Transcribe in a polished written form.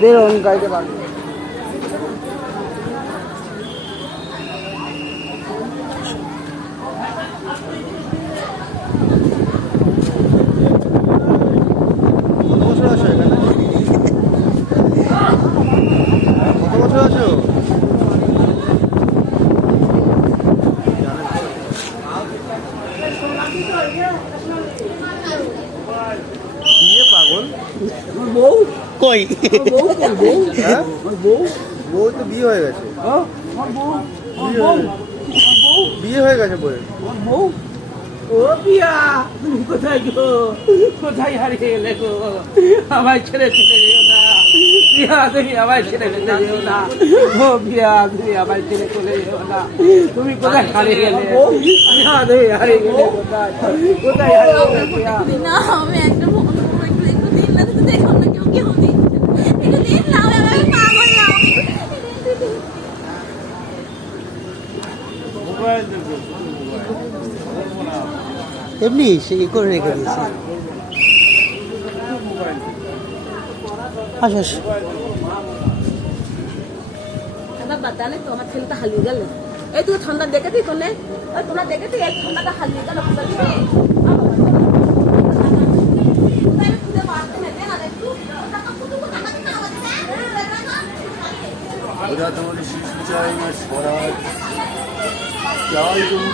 বেরোন গাড়িতে পারবে। কত বছর আছো এখানে? কত বছর আছো? বিয়ে পাগল বউ কই? হ্যাঁ বউ তো বিয়ে হয়ে গেছে। বিয়ে হয়ে গেছে বউয়ের। বউ ও পিয়া, তুমি কোথায় গো? কোথায় হারিয়ে গেলে গো? আমায় ছেড়ে চলে যেও না পিয়া, তুমি আমায় ছেড়ে চলে যেও না। ও পিয়া, তুমি আমায় ছেড়ে চলে যেও না। তুমি কোথায় হারিয়ে গেলে? পিয়া, তুমি হারিয়ে গেলে কোথায়? কোথায় হারিয়ে গেলে পিয়া? না আমি একটা ফোন করবো, একটু দিন না, তো দেখো না কেউ দিন, একটু দিন না, আমি পাগল না। এমনি সে করে রেখে দিয়েছে। আচ্ছা আমার বাতালে তো আমার ছেলেটা হারিয়ে গেল। এই তুই ঠান্ডা দেখেছি কোনে? তোমরা দেখেছি এই ঠান্ডাটা হারিয়ে গেল। ওরা তোমাদের শিশু চাই না স্বরাজ চাই তুমি